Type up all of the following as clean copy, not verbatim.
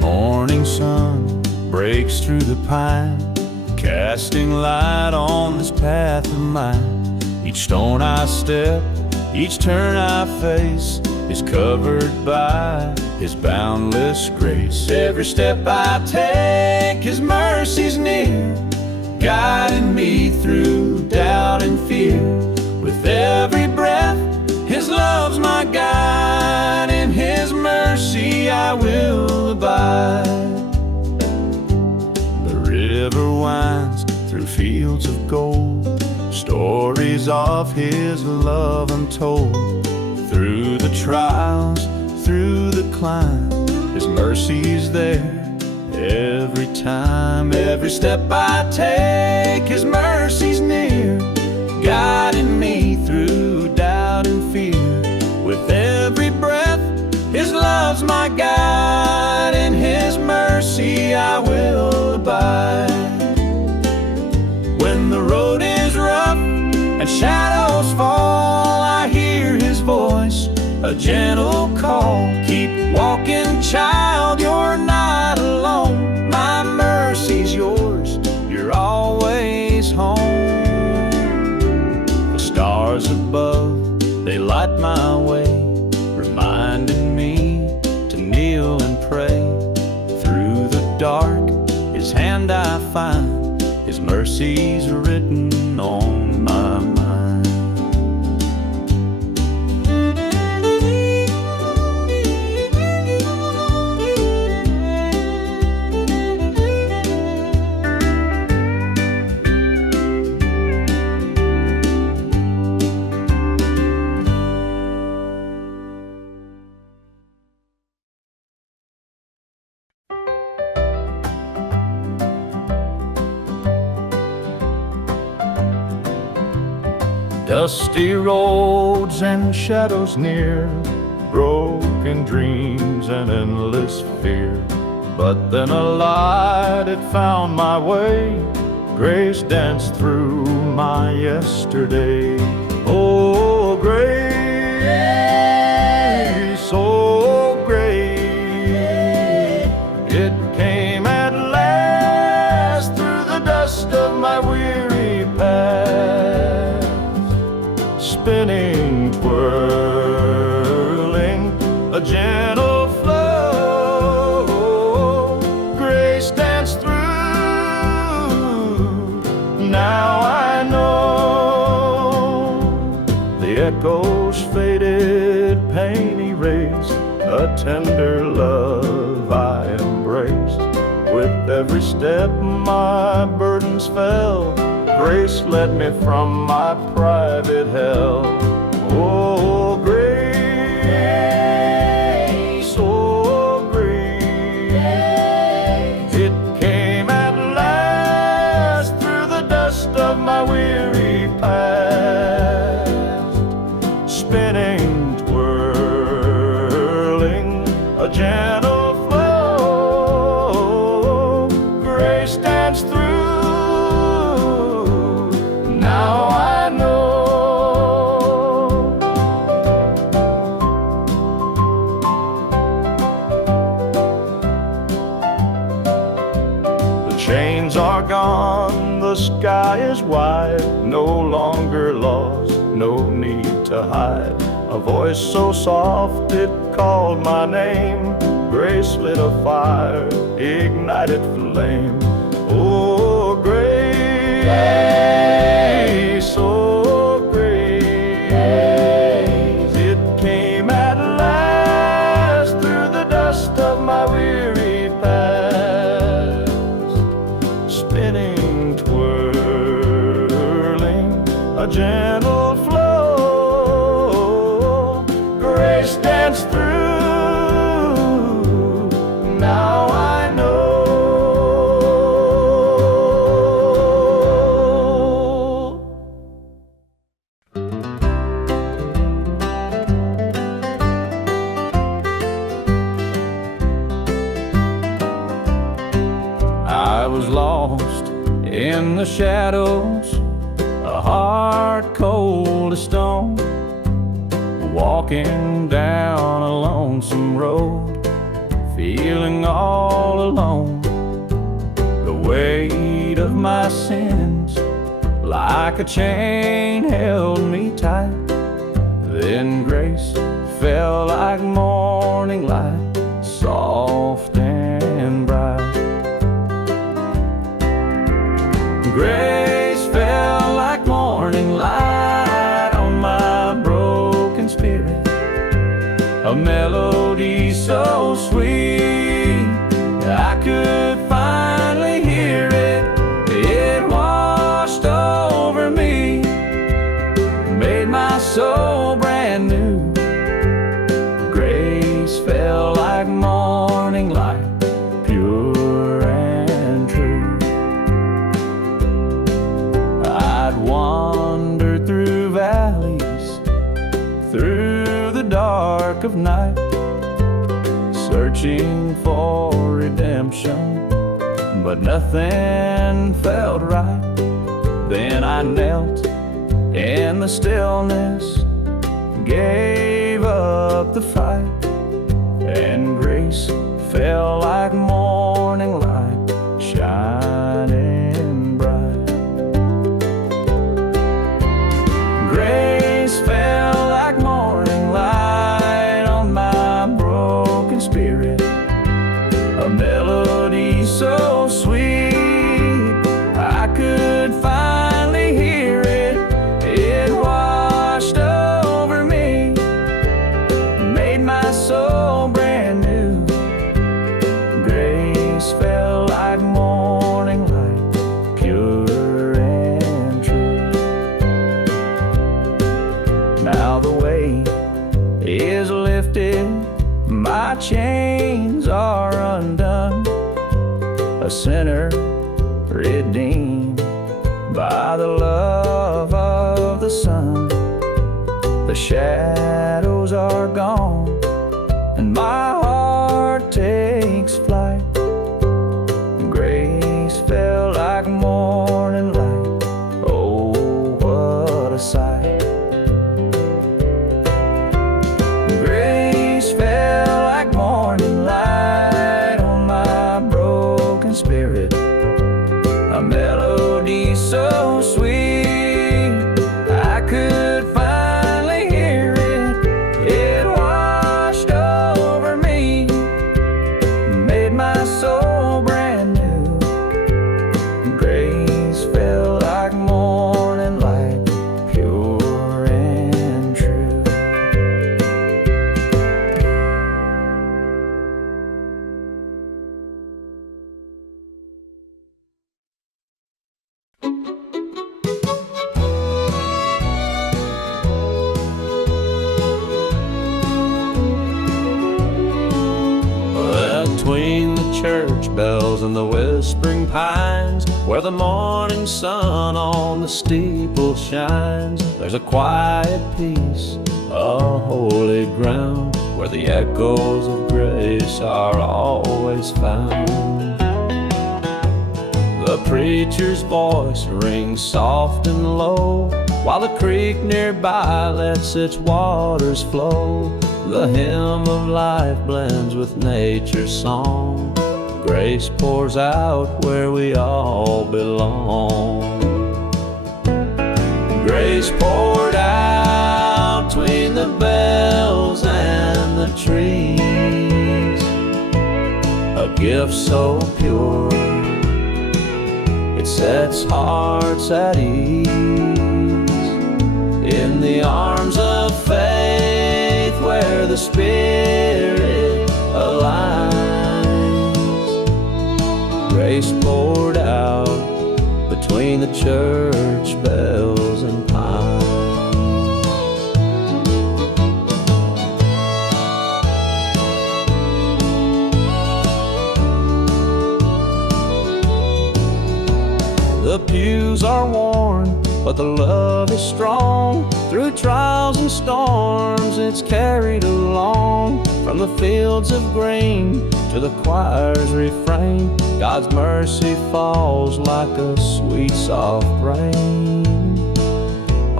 morning sun breaks through the pine, casting light on this path of mine. Each stone I step, each turn I face is covered by His boundless grace. Every step I take, His mercy's near, guiding me through doubt and fear. With every breath, His love's my guide. In His mercy I will abide. The river winds through fields of gold, stories of His love untold. Through the trials, through the climb, His mercy's there every time. Every step I take, His mercy's near, guiding me through doubt and fear. With every breath, His love's my guide. In His mercy I will abide. When the road is rough and shadows fall, I hear His voice, a gentle call. Keep walking, child, you're not alone. My mercy's yours, you're always home. The stars above, they light my way, reminding me to kneel and pray. Through the dark, His hand I find, His mercy's written on my mind. Dusty roads and shadows near, broken dreams and endless fear. But then a light had found my way, grace danced through my yesterday. Oh, grace, oh, grace, it came at last through the dust of my weary past. Spinning, twirling, a gentle flow, grace danced through. Now I know the echoes faded, pain erased, a tender love I embraced. With every step my burdens fell, grace led me from my private hell. Oh, grace, oh, grace, it came at last through the dust of my weary past. Spinning, twirling, a gentle flow, grace danced through. Now I know the chains are gone, the sky is wide, no longer lost, no need to hide. A voice so soft it called my name, grace lit a fire, ignited flame. Oh, grace, oh, grace, it came at last through the dust of my weary past. Spinning, twirling, a gentle flow, grace danced through. Now I know I was lost in the shadows, a heart cold as stone, walking down a lonesome road, feeling all alone. The weight of my sins like a chain held me tight. Then grace fell like morning light, soft and bright. Grace fell like morning light on my broken spirit, a melody so sweet I could finally hear it. It washed over me, made my soul brand new. Grace fell like morning light, pure and true. I'd wandered through valleys, through the dark of night, searching for redemption, but nothing felt right. Then I knelt in the stillness, gave up the fight, and grace fell like morning light, shining bright. Grace fell like morning light on my broken spirit, a melody so sweet I could finally hear it. It washed over me, made my soul brand new. Grace fell like morning light, pure and true. Now the weight is lifted, my chains are undone, a sinner redeemed by the love of the Son. The shadows are gone and my heart takes flight. Grace fell like morning light, oh what a sight. Grace fell like morning light on my broken spirit, a melody so sweet I could finally hear it. It washed over me, made my soul brand new. Grace fell like morning light, pure and true. Between the church bells and the whispering pines, where the morning sun on the steeple shines, there's a quiet peace, a holy ground, where the echoes of grace are always found. The preacher's voice rings soft and low, while the creek nearby lets its waters flow. The hymn of life blends with nature's song. Grace pours out where we all belong. Grace poured out between the bells and the trees, a gift so pure it sets hearts at ease. In the arms of faith where the Spirit aligns, grace poured out between the church bells and pines. The pews are worn, but the love is strong. Through trials and storms it's carried along. From the fields of green to the choir's refrain, God's mercy falls like a sweet soft rain.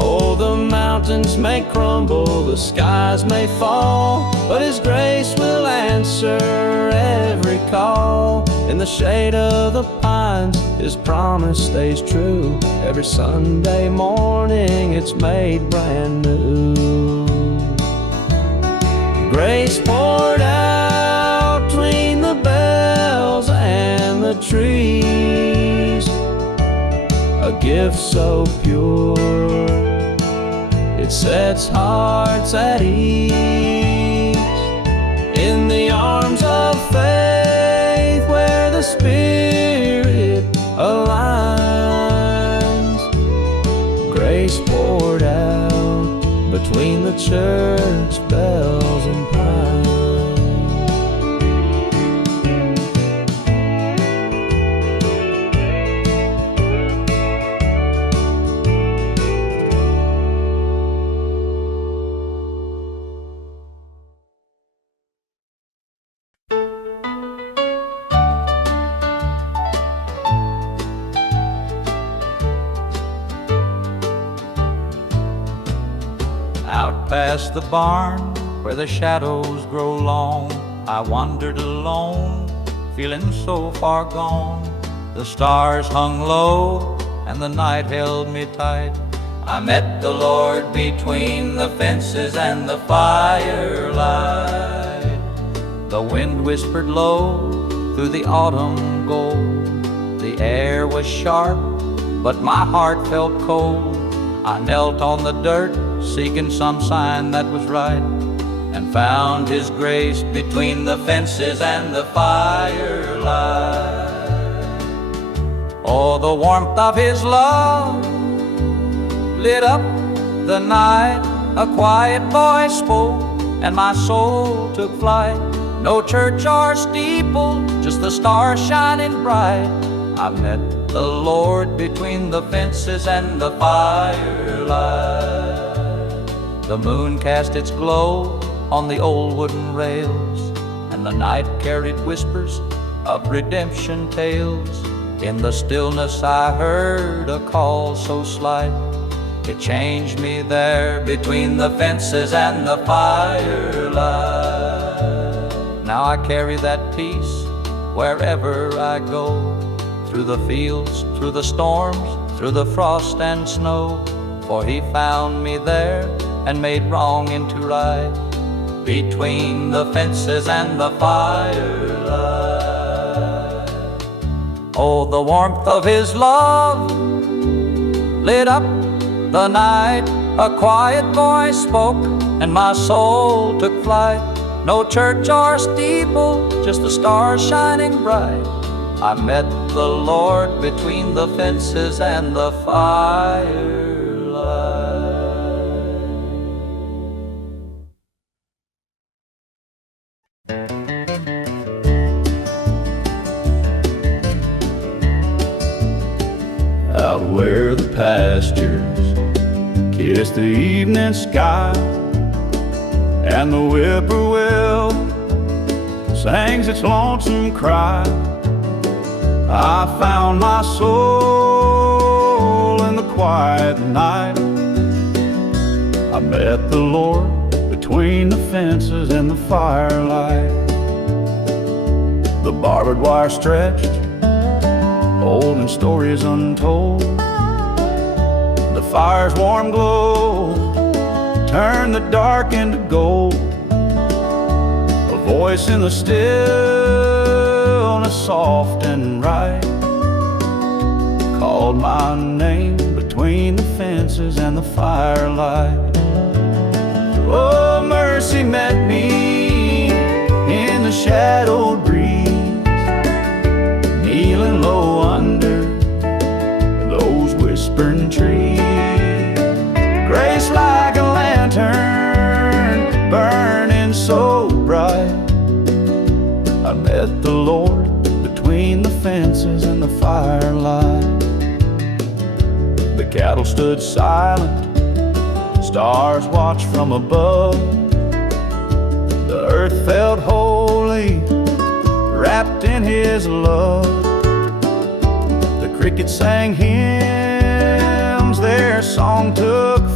Oh, the mountains may crumble, the skies may fall, but His grace will answer every call. In the shade of the pines, His promise stays true. Every Sunday morning it's made brand new. Grace poured out between the bells and the trees, a gift so pure it sets hearts at ease. In the arms of faith where the Spirit aligns, grace poured out between the church bells and pines. Out past the barn, where the shadows grow long, I wandered alone, feeling so far gone. The stars hung low, and the night held me tight. I met the Lord between the fences and the firelight. The wind whispered low through the autumn gold. The air was sharp, but my heart felt cold. I knelt on the dirt, seeking some sign that was right, and found His grace between the fences and the firelight. Oh, the warmth of His love lit up the night. A quiet voice spoke, and my soul took flight. No church or steeple, just the stars shining bright. I met the Lord between the fences and the firelight. The moon cast its glow on the old wooden rails, and the night carried whispers of redemption tales. In the stillness I heard a call so slight. It changed me there between the fences and the firelight. Now I carry that peace wherever I go, through the fields, through the storms, through the frost and snow. For He found me there and made wrong into right, between the fences and the firelight. Oh, the warmth of His love lit up the night. A quiet voice spoke, and my soul took flight. No church or steeple, just the stars shining bright. I met the Lord between the fences and the firelight. Out where the pastures kiss the evening sky, and the whippoorwill sings its lonesome cry, I found my soul in the quiet night. I met the Lord between the fences and the firelight. The barbed wire stretched, old and stories untold. The fire's warm glow turned the dark into gold. A voice in the stillness, soft and right, called my name between the fences and the firelight. Oh, mercy met me in the shadowed breeze, kneeling low under those whispering trees. Grace like a lantern burning so bright. I met the Lord between the fences and the firelight. The cattle stood silent, stars watched from above. The earth felt holy, wrapped in His love. The crickets sang hymns, their song took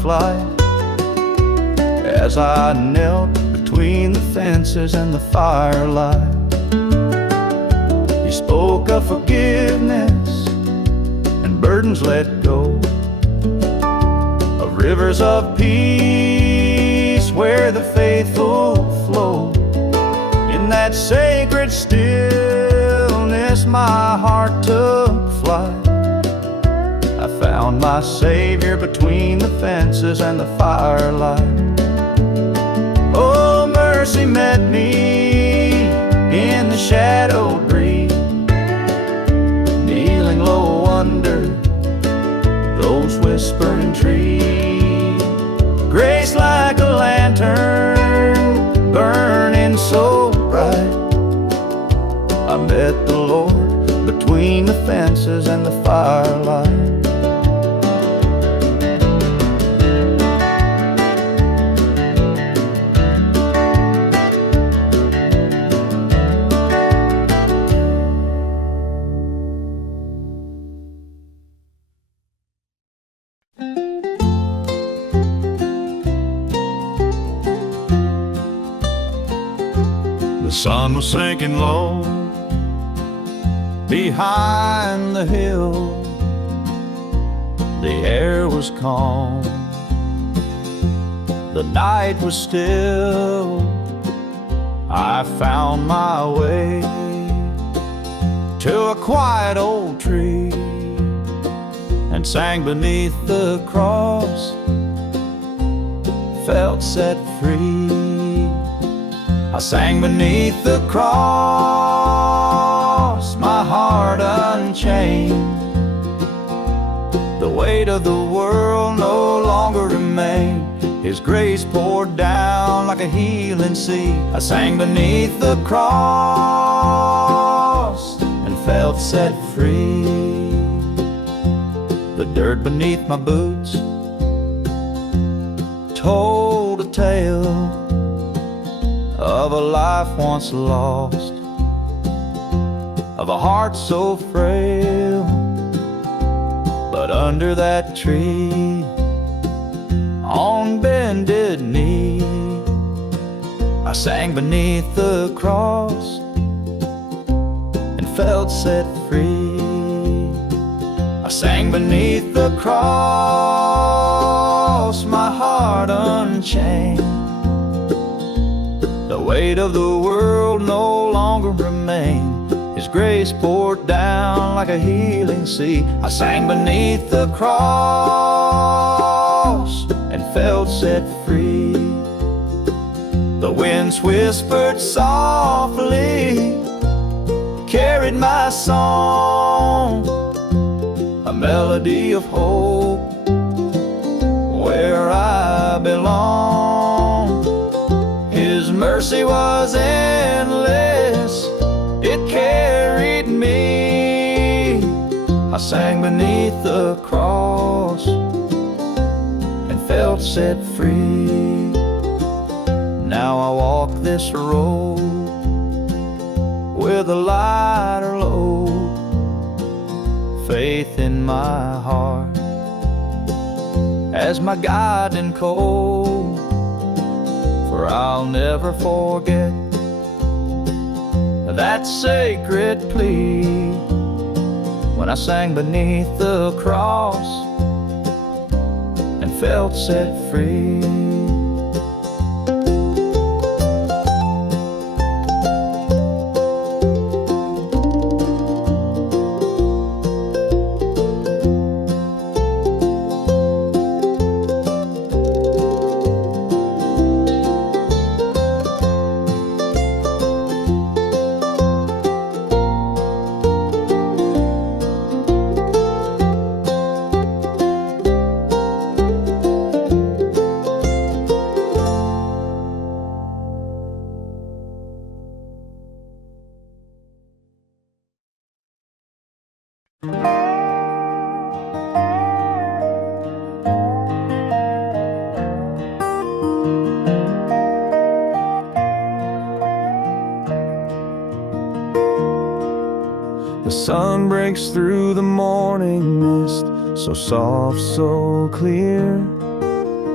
flight. As I knelt between the fences and the firelight, he spoke of forgiveness and burdens let go, of rivers of peace where the faithful flow. In that sacred stillness my heart took flight. I found my Savior between the fences and the firelight. Oh, mercy met me in the shadowed breeze, kneeling low under those whispering trees. Grace like a lantern burning so bright, I met the Lord between the fences and the firelight. The sun was sinking low behind the hill. The air was calm, the night was still. I found my way to a quiet old tree and sang beneath the cross, felt set free. I sang beneath the cross, my heart unchained. The weight of the world no longer remained. His grace poured down like a healing sea. I sang beneath the cross and felt set free. The dirt beneath my boots told a tale of a life once lost, of a heart so frail. But under that tree, on bended knee, I sang beneath the cross and felt set free. I sang beneath the cross, my heart unchained. The weight of the world no longer remained. His grace poured down like a healing sea. I sang beneath the cross and felt set free. The winds whispered softly, carried my song, a melody of hope where I belong. His mercy was endless, it carried me. I sang beneath the cross and felt set free. Now I walk this road with a lighter load, faith in my heart as my guiding code. For I'll never forget that sacred plea when I sang beneath the cross and felt set free. The sun breaks through the morning mist, so soft, so clear.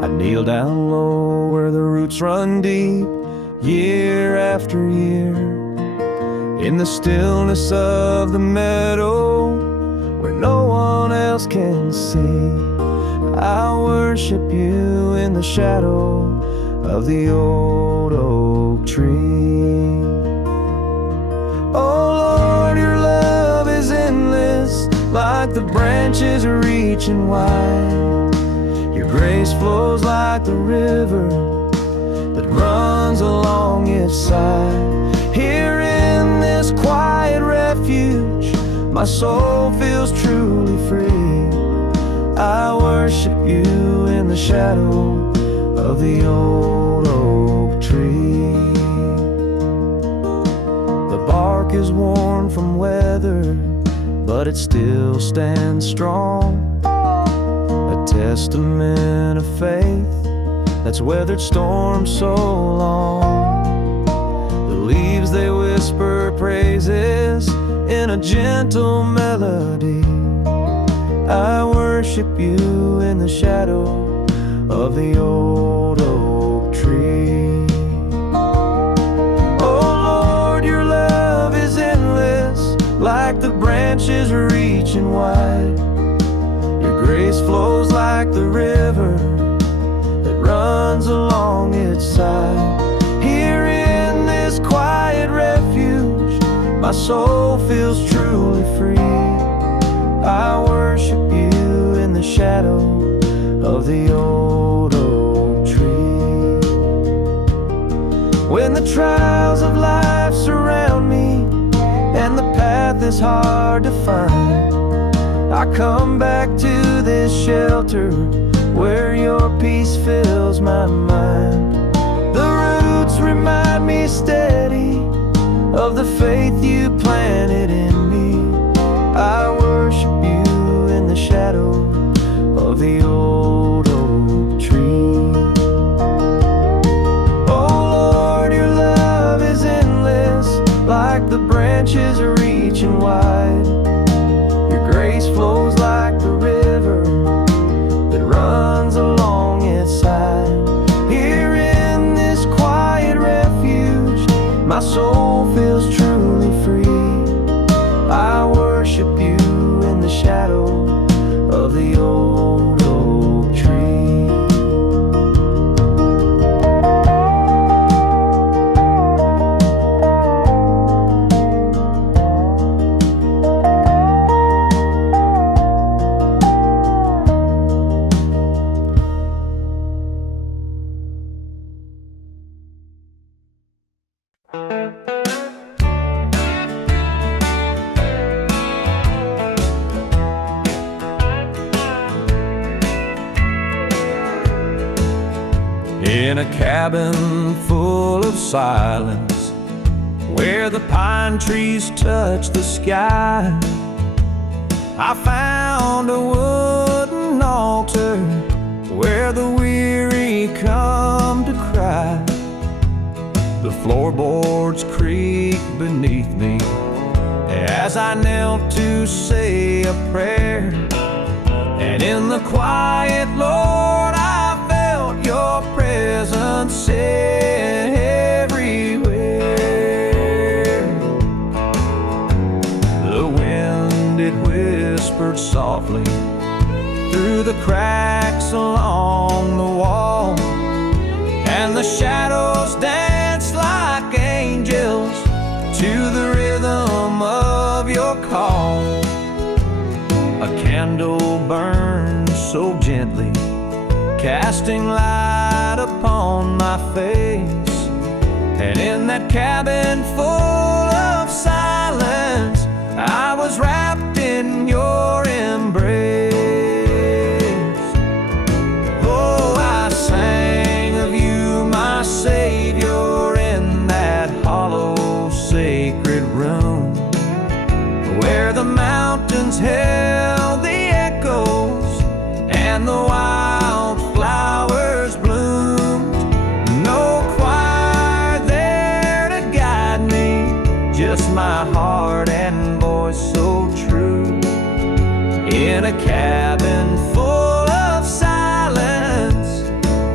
I kneel down low where the roots run deep, year after year, in the stillness of the meadow where no one else can see. I worship you in the shadow of the old oak tree. Oh Lord, your love is endless, like the branches reaching wide. Your grace flows like the river that runs along its side. Here in this quiet refuge, my soul feels truly free. I worship you in the shadow of the old oak tree. The bark is worn from weather, but it still stands strong, a testament of faith that's weathered storms so long. The leaves, they whisper praises in a gentle melody. I worship you in the shadow of the old oak tree. Oh Lord, your love is endless, like the branches reaching wide. Your grace flows like the river that runs along its side. Here in this quiet refuge, my soul feels truly free. I worship you in the shadow of the old oak tree. When the trials of life surround me and the path is hard to find, I come back to this shelter where your peace fills my mind. The roots remind me steady of the faith you planted in me. I worship you in the shadow of the old oak tree. Oh Lord, your love is endless, like the branches reaching wide. Your grace flows like the river that runs along its side. Here in this quiet refuge, my soul feels truly free. I worship you in the shadow of the old oak tree. In a cabin full of silence, where the pine trees touch the sky, I found a wooden altar where the weary come to cry. The floorboards creak beneath me as I knelt to say a prayer. And in the quiet, Lord, I felt your presence everywhere. The wind, it whispered softly through the cracks along the wall, and the shadows danced like angels to the rhythm of your call. A candle burned so gently, casting light upon my face. And in that cabin full of silence, I was wrapped in your embrace. Oh, I sang of you, my Savior, in that hollow sacred room, where the mountains held the echoes and the wild flowers bloomed. No choir there to guide me, just my heart and voice so true. In a cabin full of silence,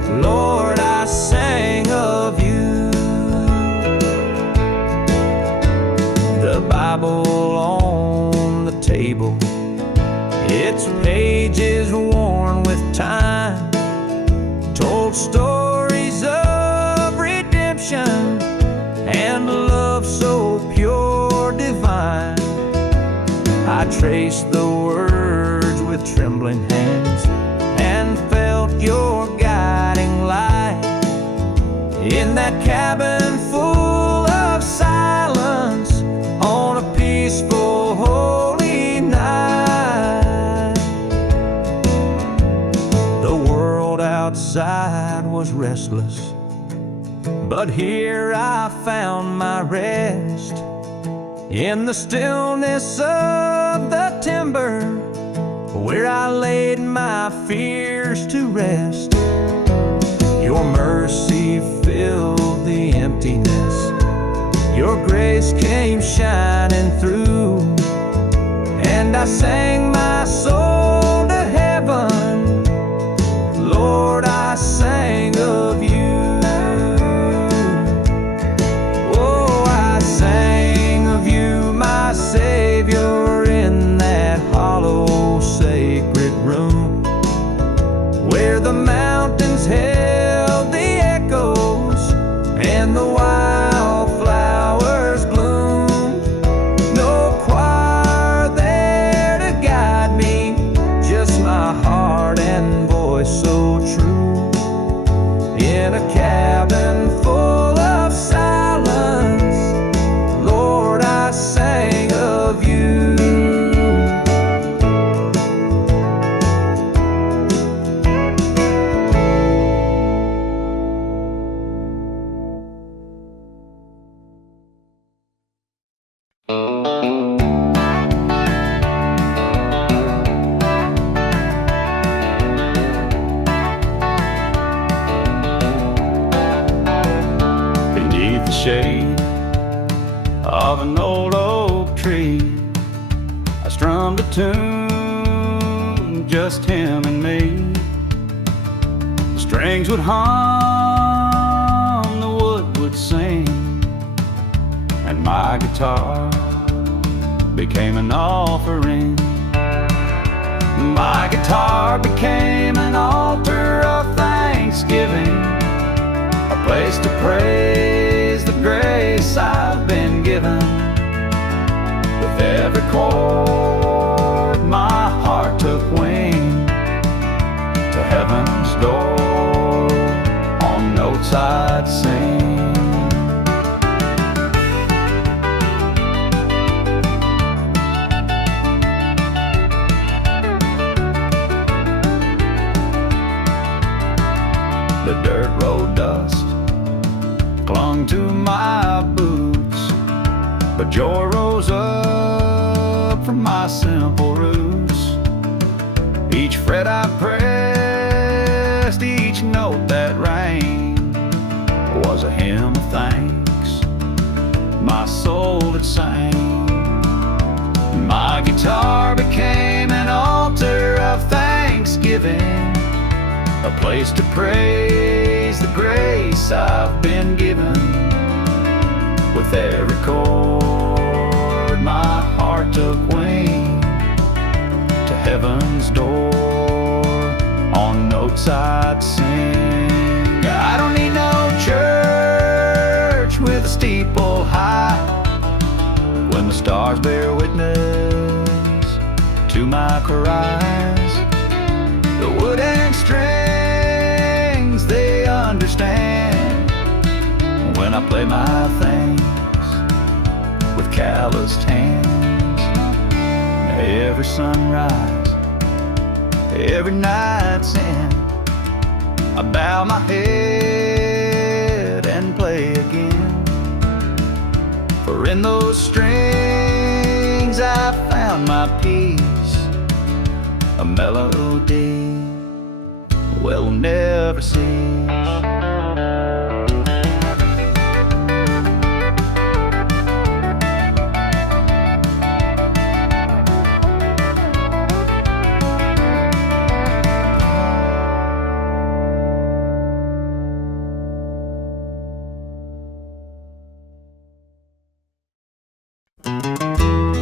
Bible on the table, its pages worn with time, told stories of redemption and love so pure, divine. I traced the words with trembling hands and felt your guiding light in that cabin full of silence on a peaceful, holy night. The world outside was restless, but here I found my rest in the stillness of the timber, where I laid my fears to rest. Your mercy filled the emptiness, your grace came shining through, and I sang my soul to heaven. Lord, I sang of you. Oh, I sang of you, my Savior, in that hollow sacred room, where the mountains held the echoes and the wildflowers bloomed. No choir there to guide me, just my heart and voice so true, in a cabin full of silence. Lord, I sang of you. Beneath the shade of an old oak tree, I strummed a tune, just him and me. The strings would hum, the wood would sing, and my guitar became an offering. My guitar became an altar of thanksgiving, a place to praise the grace I've been given. With every chord, my heart took wing to heaven's door, on notes I'd sing. The dirt road dust clung to my boots, but joy rose up from my simple roots. Each fret I pressed, each note that rang, was a hymn of thanks my soul had sang. My guitar became an altar of thanksgiving, a place to praise the grace I've been given. With every chord, my heart took wing to heaven's door, on notes I'd sing. I don't need no church with a steeple high, when the stars bear witness to my cries. The wood and strings, they understand when I play my things with calloused hands. Every sunrise, every night's end, I bow my head and play again. For in those strings I found my peace, a melody will never cease.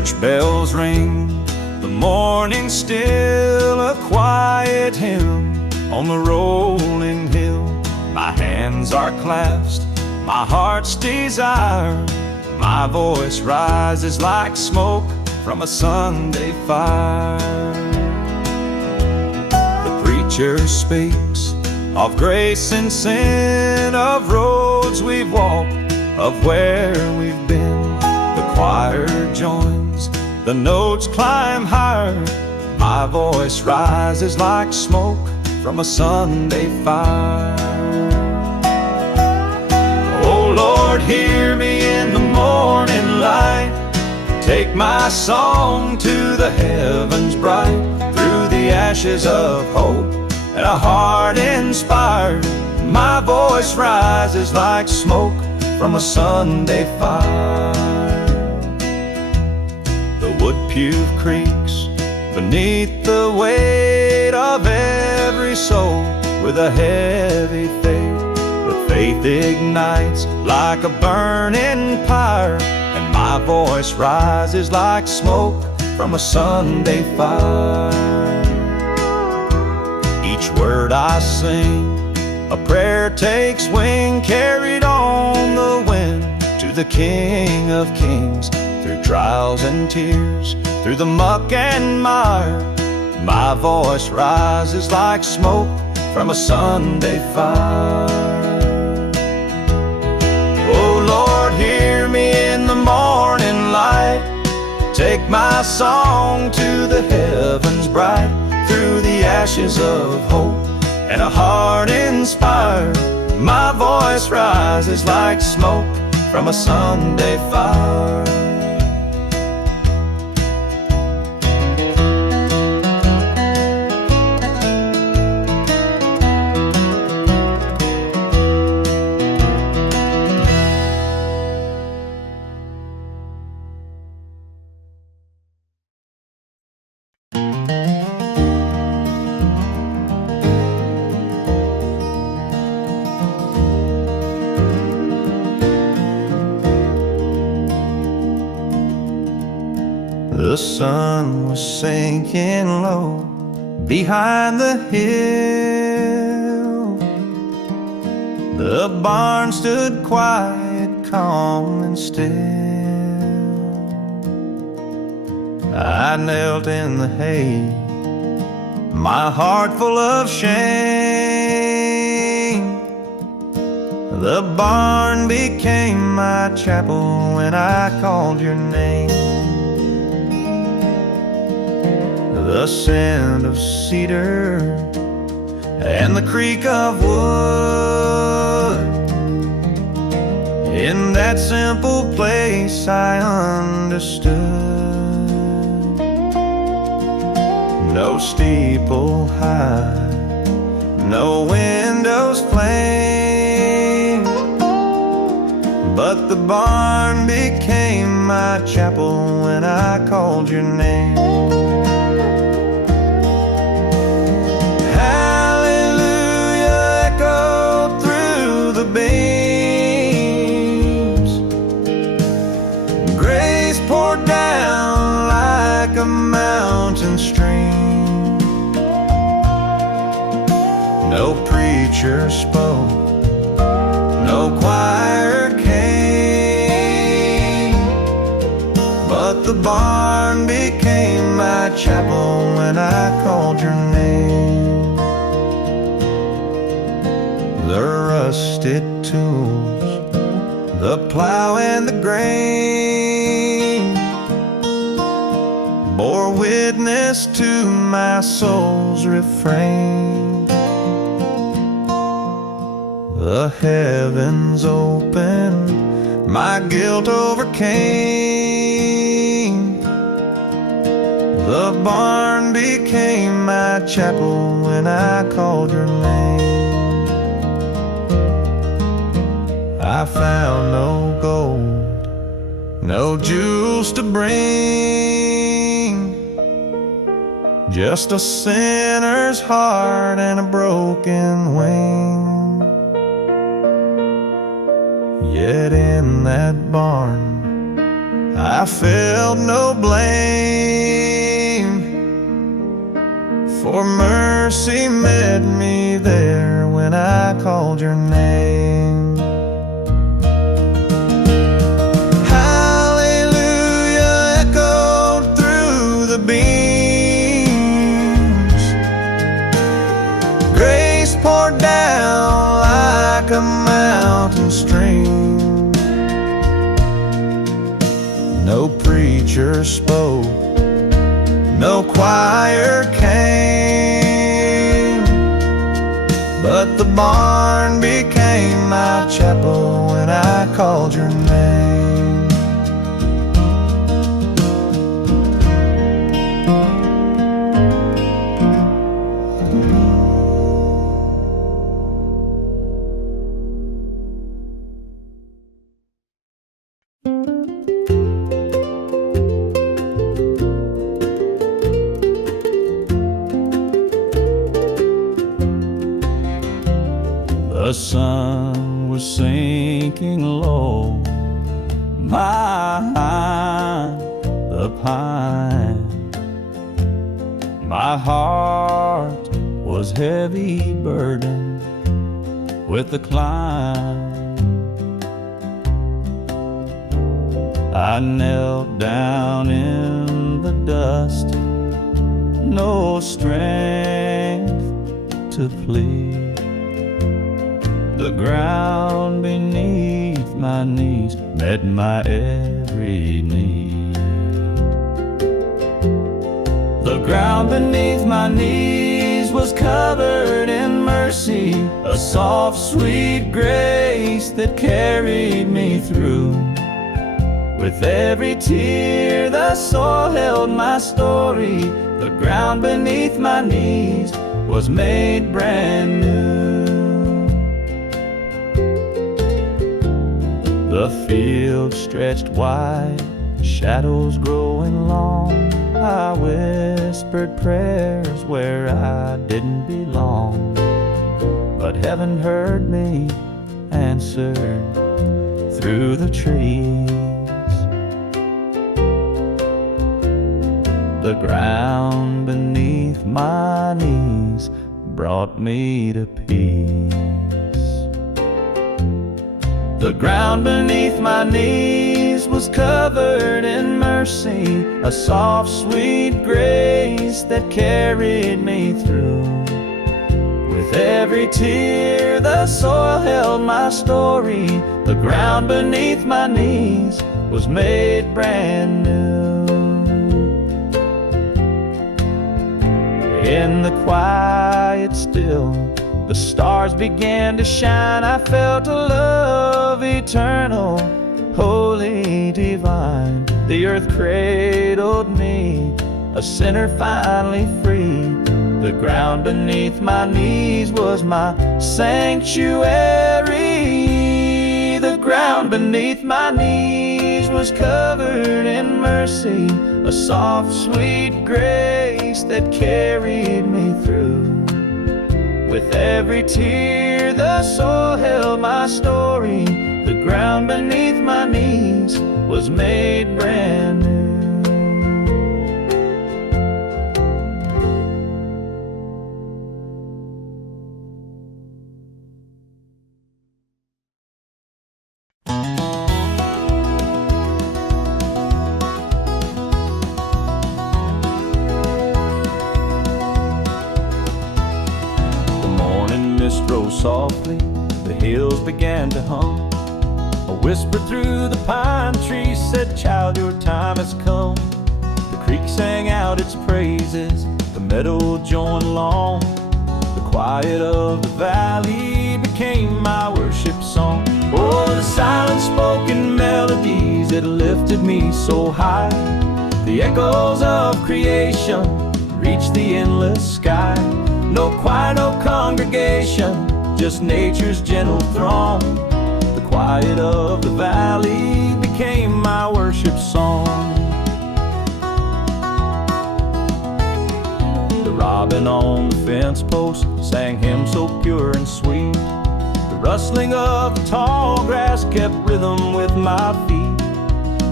church bells ring, the morning still, a quiet hymn on the rolling hill. My hands are clasped, my heart's desire, my voice rises like smoke from a Sunday fire. The preacher speaks of grace and sin, of roads we've walked, of where we've been. The choir joins, the notes climb higher, my voice rises like smoke from a Sunday fire. Oh Lord, hear me in the morning light, take my song to the heavens bright, through the ashes of hope and a heart inspired, my voice rises like smoke from a Sunday fire. The wood pew creaks beneath the weight of every soul with a heavy faith, but faith ignites like a burning pyre, and my voice rises like smoke from a Sunday fire. Each word I sing, a prayer takes wing, carried on the wind to the King of Kings. Through trials and tears, through the muck and mire, my voice rises like smoke from a Sunday fire. Oh Lord, hear me in the morning light, take my song to the heavens bright, through the ashes of hope and a heart inspired, my voice rises like smoke from a Sunday fire. The sun was sinking low behind the hill. The barn stood quiet, calm and still. I knelt in the hay, my heart full of shame. The barn became my chapel when I called your name. The scent of cedar and the creak of wood, in that simple place I understood. No steeple high, no windows flame, but the barn became my chapel when I called your name. Poured down like a mountain stream. No preacher spoke, no choir came, but the barn became my chapel when I called your name. The rusted tools, the plow and the grain, bore witness to my soul's refrain. The heavens opened, my guilt overcame. The barn became my chapel when I called your name. I found no gold, no jewels to bring, just a sinner's heart and a broken wing. Yet in that barn I felt no blame, for mercy met me there when I called your name. Hallelujah echoed through the beams. Grace poured down like a mountain stream. No preacher spoke, no choir came, but the barn became my chapel when I called your name. The sun was sinking low behind the pine. My heart was heavy burdened with the climb. I knelt down in the dust, no strength to plead. The ground beneath my knees met my every need. The ground beneath my knees was covered in mercy, a soft, sweet grace that carried me through. With every tear, the soil held my story. The ground beneath my knees was made brand new. The field stretched wide, shadows growing long. I whispered prayers where I didn't belong, but heaven heard me, answered through the trees. The ground beneath my knees brought me to peace. The ground beneath my knees was covered in mercy, a soft, sweet grace that carried me through. With every tear, the soil held my story. The ground beneath my knees was made brand new. In the quiet still, the stars began to shine. I felt a love eternal, holy, divine. The earth cradled me, a sinner finally free. The ground beneath my knees was my sanctuary. The ground beneath my knees was covered in mercy, a soft, sweet grace that carried me through. With every tear, the soil held my story. The ground beneath my knees was made brand new. Rose softly, the hills began to hum. A whisper through the pine trees said, "Child, your time has come." The creek sang out its praises, the meadow joined along. The quiet of the valley became my worship song. Oh, the silent spoken melodies that lifted me so high. The echoes of creation reached the endless sky. No choir, no congregation, just nature's gentle throng. The quiet of the valley became my worship song. The robin on the fence post sang hymns so pure and sweet. The rustling of the tall grass kept rhythm with my feet. The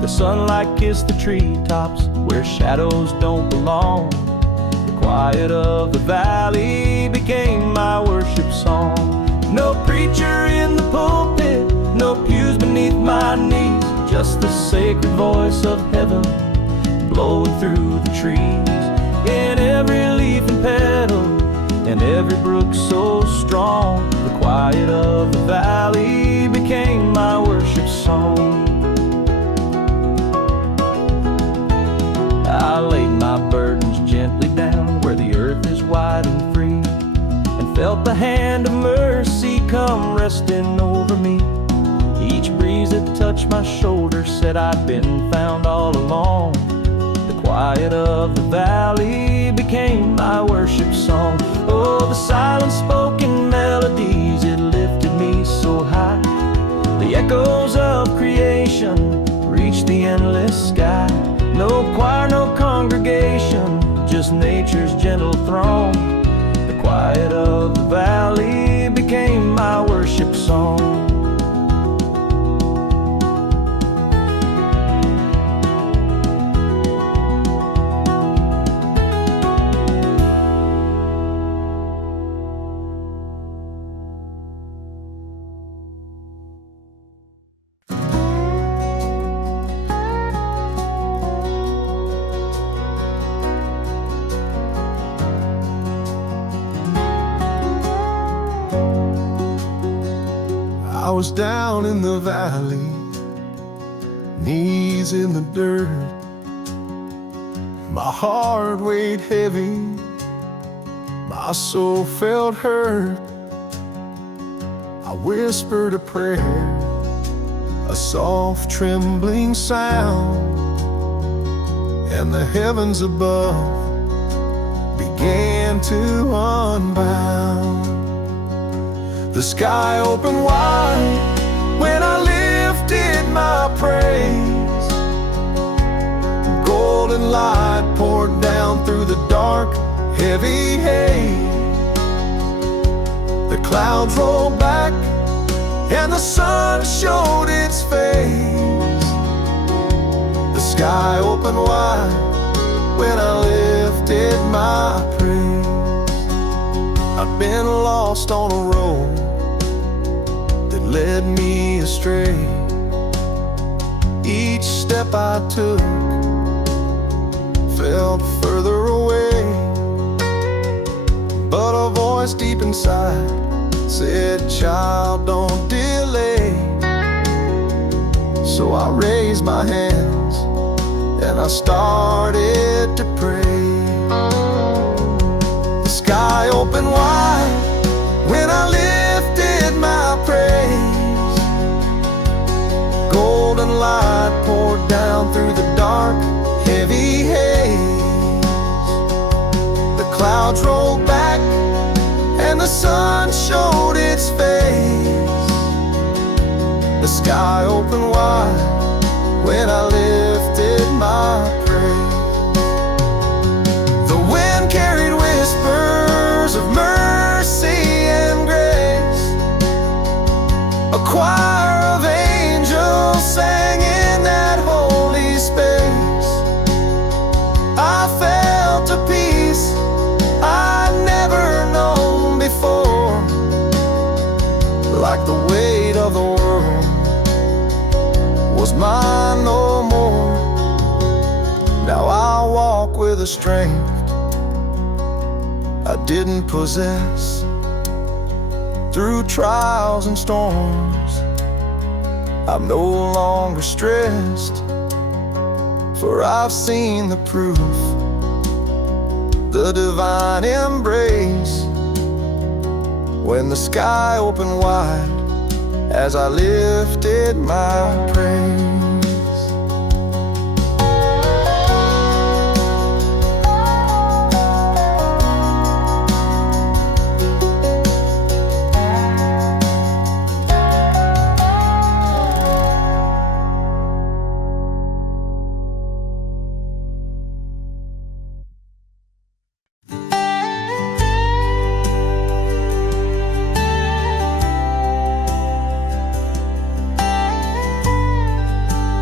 sunlight kissed the treetops where shadows don't belong. The quiet of the valley became my worship song. No preacher in the pulpit, no pews beneath my knees, just the sacred voice of heaven blowing through the trees. In every leaf and petal, and every brook so strong, the quiet of the valley became my worship song. I laid my burdens gently down where the earth is wide and free, and felt the hand of mercy come resting over me. Each breeze that touched my shoulder said I'd been found all along. The quiet of the valley became my worship song. Oh, the silent spoken melodies, it lifted me so high. The echoes of creation reached the endless sky. No choir, no congregation, just nature's gentle throng. The quiet of the valley became my worship song. I was down in the valley, knees in the dirt. My heart weighed heavy, my soul felt hurt. I whispered a prayer, a soft trembling sound, and the heavens above began to unbound. The sky opened wide when I lifted my praise. Golden light poured down through the dark, heavy haze. The clouds rolled back and the sun showed its face. The sky opened wide when I lifted my praise. I've been lost on a road that led me astray. Each step I took felt further away, but a voice deep inside said, "Child, don't delay." So I raised my hands and I started to pray. The sky opened wide when I lifted my praise. Golden light poured down through the dark, heavy haze. The clouds rolled back and the sun showed its face. The sky opened wide when I lifted my praise. The wind carried whispers of mercy and grace. A choir of angels sang in that holy space. I felt a peace I'd never known before, like the weight of the world was mine no more. Now I walk with a strength I didn't possess. Through trials and storms, I'm no longer stressed, for I've seen the proof, the divine embrace. When the sky opened wide as I lifted my praise.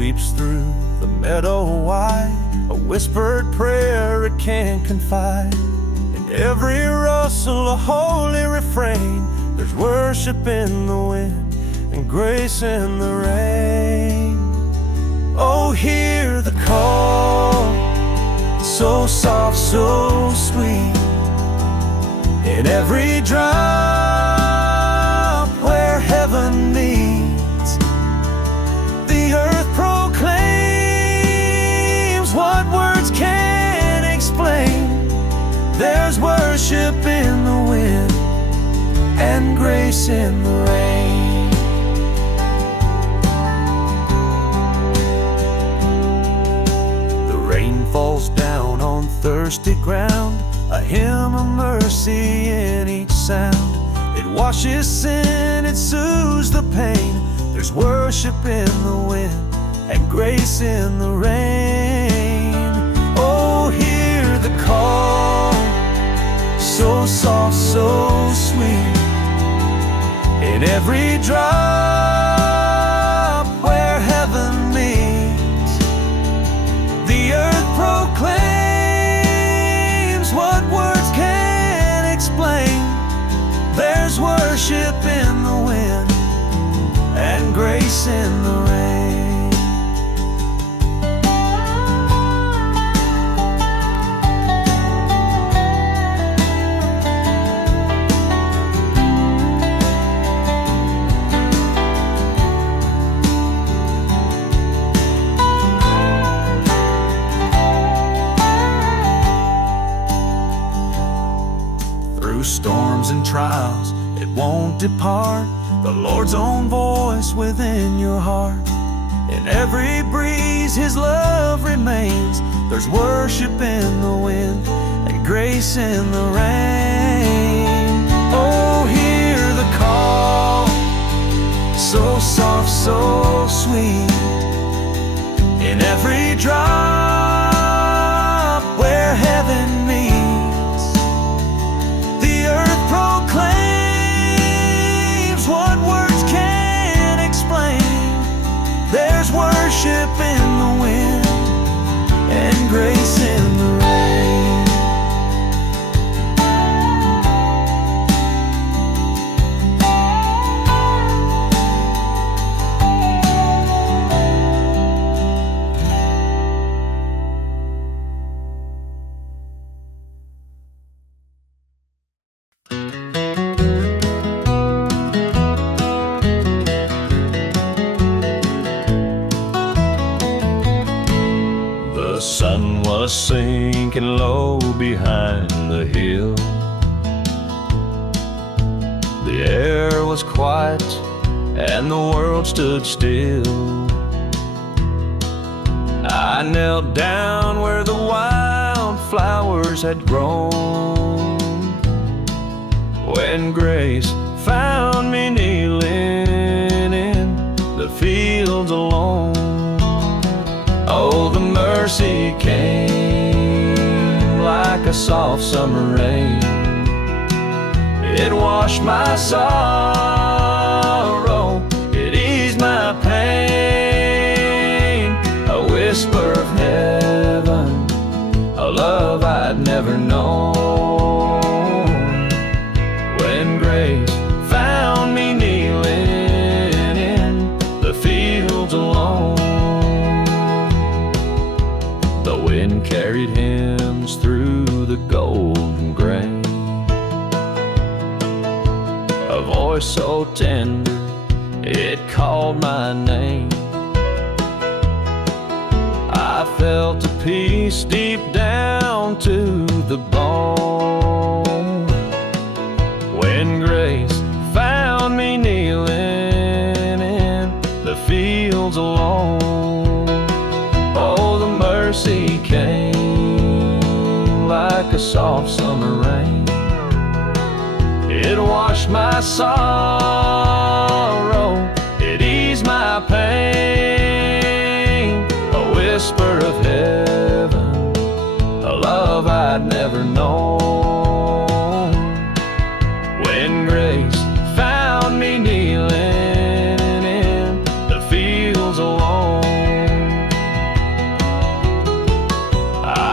sweeps through the meadow wide, a whispered prayer it can't confide. In every rustle, a holy refrain. There's worship in the wind and grace in the rain. Oh, hear the call, so soft, so sweet. In every drop where heaven meets, the earth proclaims what words can't explain. There's worship in the wind and grace in the rain. The rain falls down on thirsty ground, a hymn of mercy in each sound. It washes sin, it soothes the pain. There's worship in the wind and grace in the rain. Oh, hear the call, so soft, so sweet. In every drop where heaven meets, the earth proclaims what words can't explain. There's worship in the wind and grace in the rain. Through storms and trials, it won't depart. The Lord's own voice within your heart. In every breeze, His love remains. There's worship in the wind and grace in the rain. Oh, hear the call, so soft, so sweet. In every drop where heaven meets, the earth proclaims what words can't explain. There's worship in the wind and grace in the rain. The sun was sinking low behind the hill. The air was quiet and the world stood still. I knelt down where the wild flowers had grown, when grace found me kneeling in the fields alone. Oh, the mercy came like a soft summer rain. It washed my sorrow, it eased my pain. A whisper of heaven, a love I'd never known. When grace found me kneeling in the fields alone. The wind carried hymns through the golden grain. A voice so tender, it called my name. I felt a peace deep down to the bone, when grace found me kneeling in the fields alone. Oh, the mercy came like a soft summer rain. It washed my sorrow, it eased my pain. A whisper of heaven, a love I'd never known. When grace found me kneeling in the fields alone.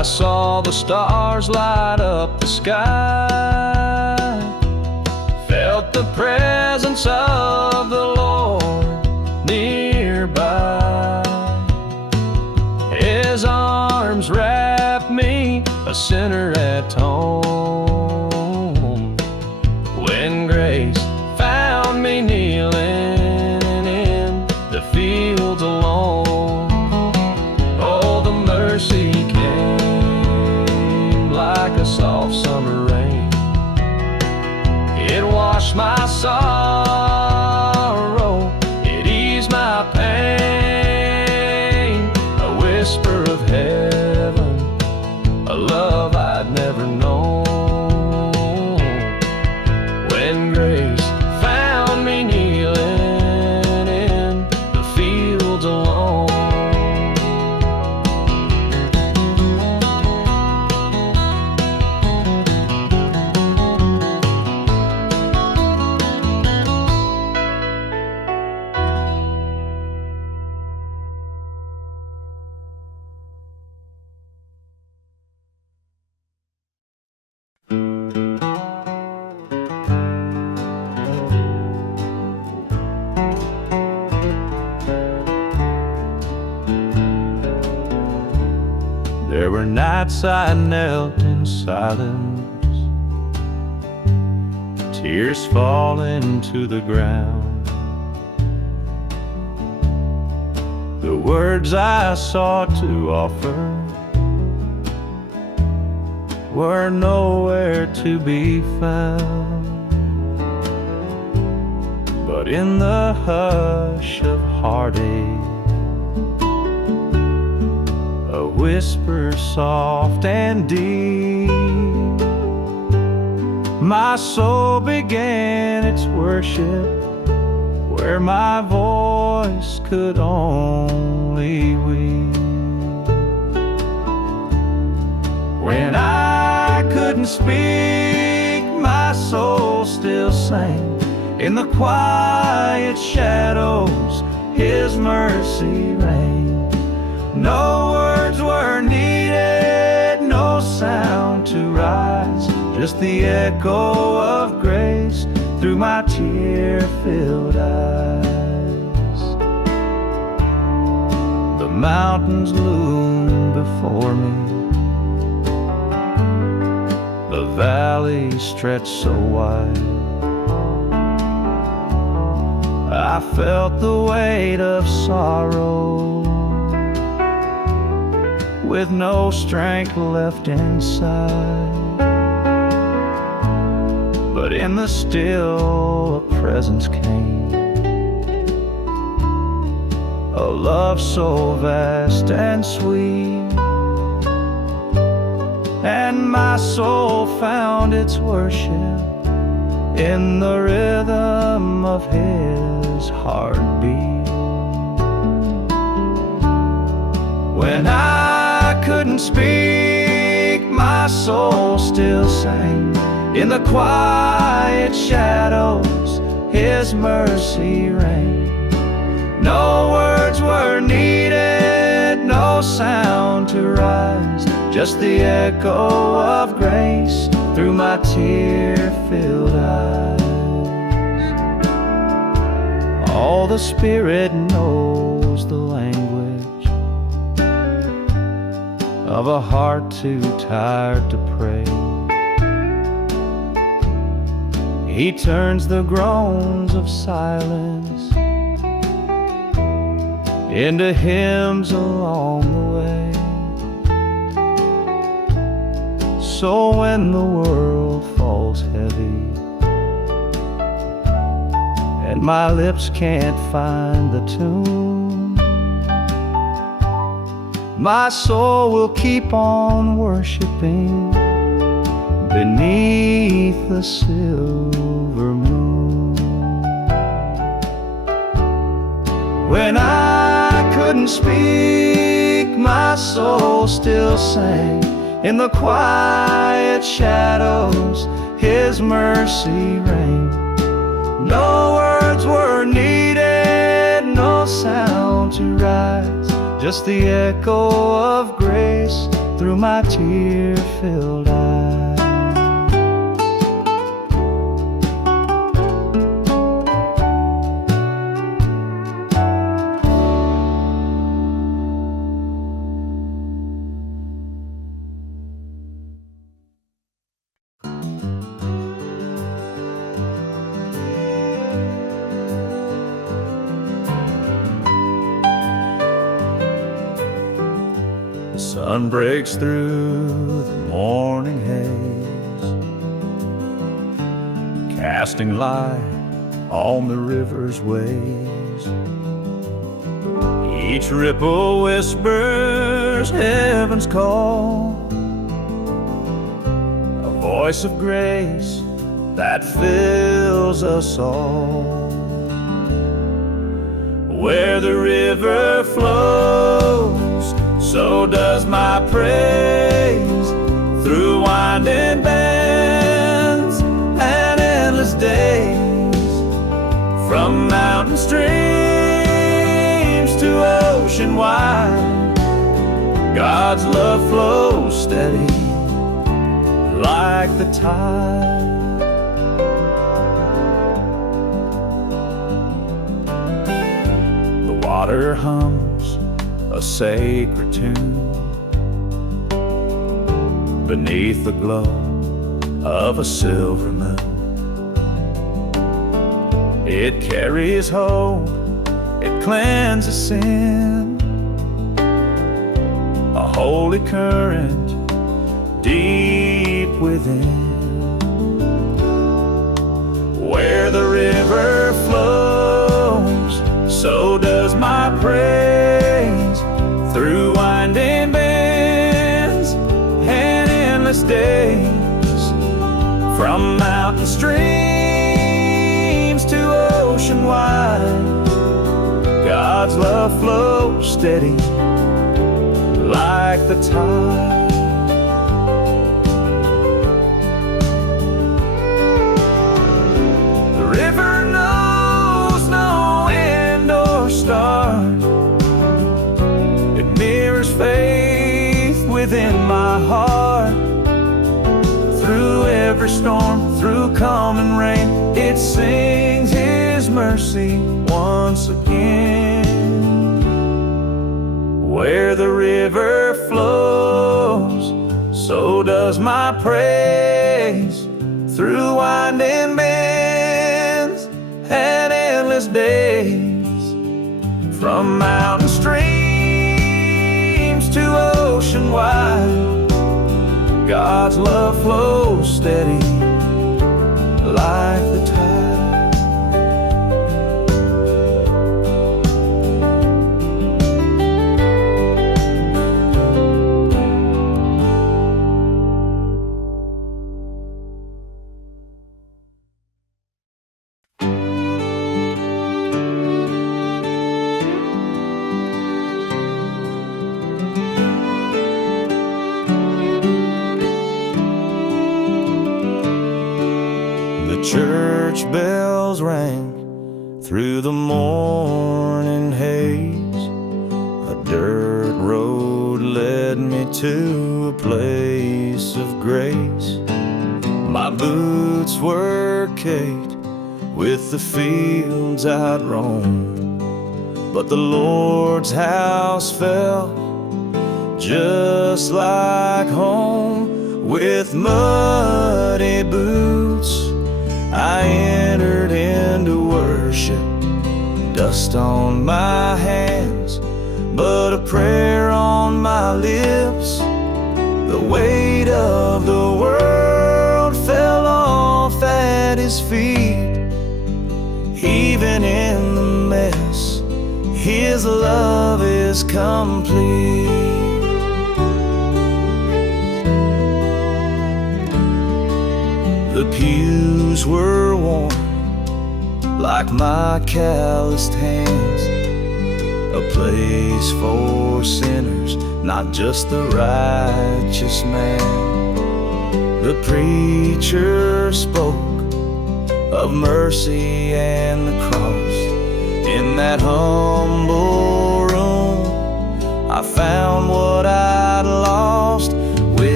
I saw the stars light up the sky, felt the presence of the Lord nearby. His arms wrapped me, a sinner at home, when grace found me kneeling in the fields alone. Oh, the mercy came like a soft summer rain. It washed my sorrow, it eased my pain. A whisper of heaven, a love I'd never known. When grace found me kneeling in the fields alone. There were nights I knelt in silence, tears falling to the ground. The words I sought to offer were nowhere to be found. But in the hush of heartache, a whisper soft and deep, my soul began its worship where my voice could only weep. When I couldn't speak, my soul still sang. In the quiet shadows, His mercy reigned. No words were needed, no sound to rise, just the echo of grace through my tear-filled eyes. The mountains loomed before me, the valley stretched so wide. I felt the weight of sorrow, with no strength left inside. But in the still, a presence came, a love so vast and sweet, and my soul found its worship in the rhythm of His heartbeat. When I couldn't speak, my soul still sang. In the quiet shadows, His mercy reigned. No words were needed, no sound to rise, just the echo of grace through my tear-filled eyes. All the Spirit knows the language of a heart too tired to pray. He turns the groans of silence into hymns along the way. So when the world falls heavy and my lips can't find the tune, my soul will keep on worshiping beneath the silver moon. When I couldn't speak, my soul still sang. In the quiet shadows, His mercy reigned. No words were needed, no sound to rise, just the echo of grace through my tear-filled eyes. The sun breaks through the morning haze, casting light on the river's ways. Each ripple whispers heaven's call, a voice of grace that fills us all. Where the river flows, so does my praise, through winding bends and endless days. From mountain streams to ocean wide, God's love flows steady like the tide. The water hums a sacred tune beneath the glow of a silver moon. It carries hope, it cleanses sin, a holy current deep within. Where the river flows, so does my praise, through winding bends and endless days. From mountain streams to ocean wide, God's love flows steady like the tide. The river knows no end or start. It mirrors faith within my heart. Through every storm, through coming rain, it sings His mercy once again. Where the river flows, so does my praise, through winding bends and endless days. From mountain streams to ocean wide, God's love flows steady like the tide. Church bells rang through the morning haze. A dirt road led me to a place of grace. My boots were caked with the fields I'd roamed, but the Lord's house felt just like home. With muddy boots I entered into worship, dust on my hands, but a prayer on my lips. The weight of the world fell off at His feet. Even in the mess, His love is complete. The pews were warm like my calloused hands, a place for sinners, not just the righteous man. The preacher spoke of mercy and the cross. In that humble room, I found what I'd lost,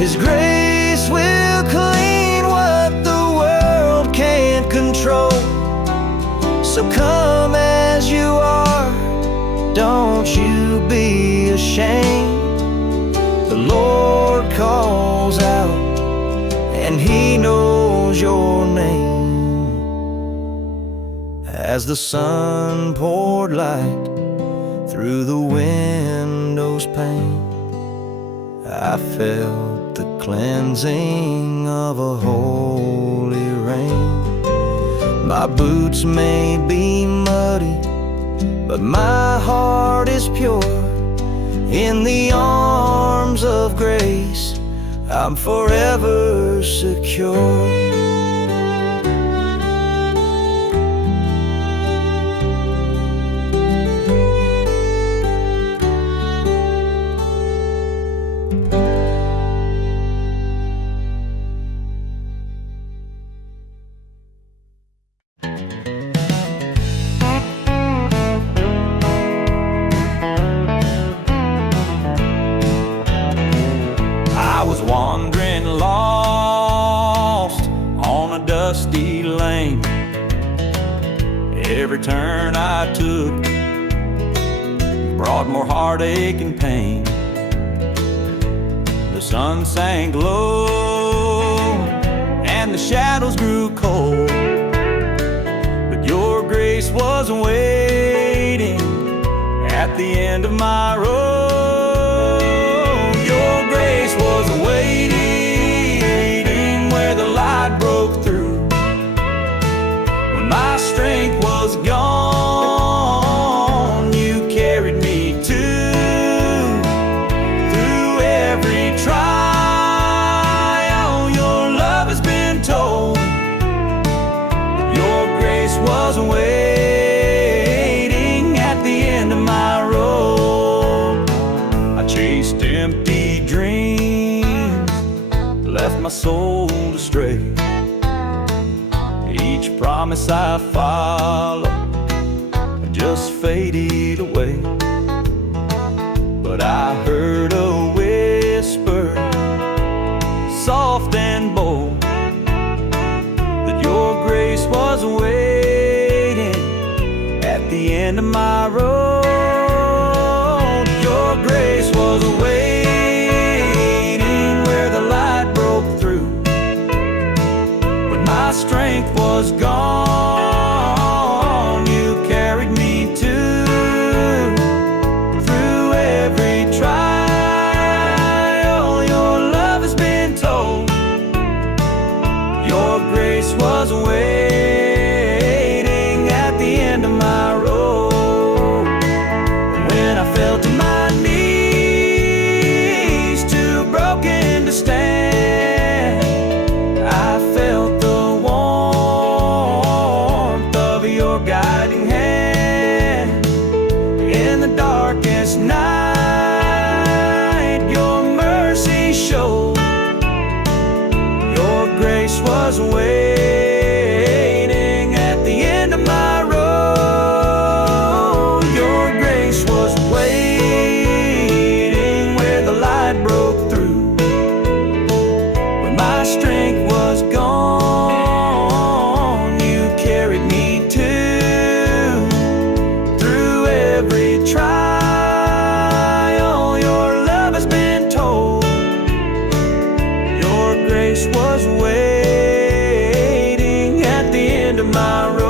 His grace will clean what the world can't control. So come as you are, don't you be ashamed. The Lord calls out, and He knows your name. As the sun poured light through the window's pane, I felt the cleansing of a holy rain. My boots may be muddy, but my heart is pure. In the arms of grace, I'm forever secure. I was wandering lost on a dusty lane. Every turn I took brought more heartache and pain. The sun sank low and the shadows grew cold, but your grace was waiting at the end of my road. Was waiting where the light broke through. When my strength was gone, you carried me through every trial. Your love has been told. Your grace was waiting at the end of my road. I chased empty dreams, left my soul astray. Each promise I followed just faded away. But I heard a whisper, soft and bold, that your grace was waiting at the end of my road. Your grace was waiting where the light broke through. When my strength was gone, you carried me through every trial. Your love has been told. Your grace was waiting at the end of my road. When I fell to my knees, too broken to stand, I felt the warmth of your guiding hand. In the darkest night, your mercy showed. Your grace was waiting at the end of my road. Your grace was waiting where the light broke through. When my strength was gone, you carried me through every trial. Your love has been told. Your grace was waiting at the end of my road.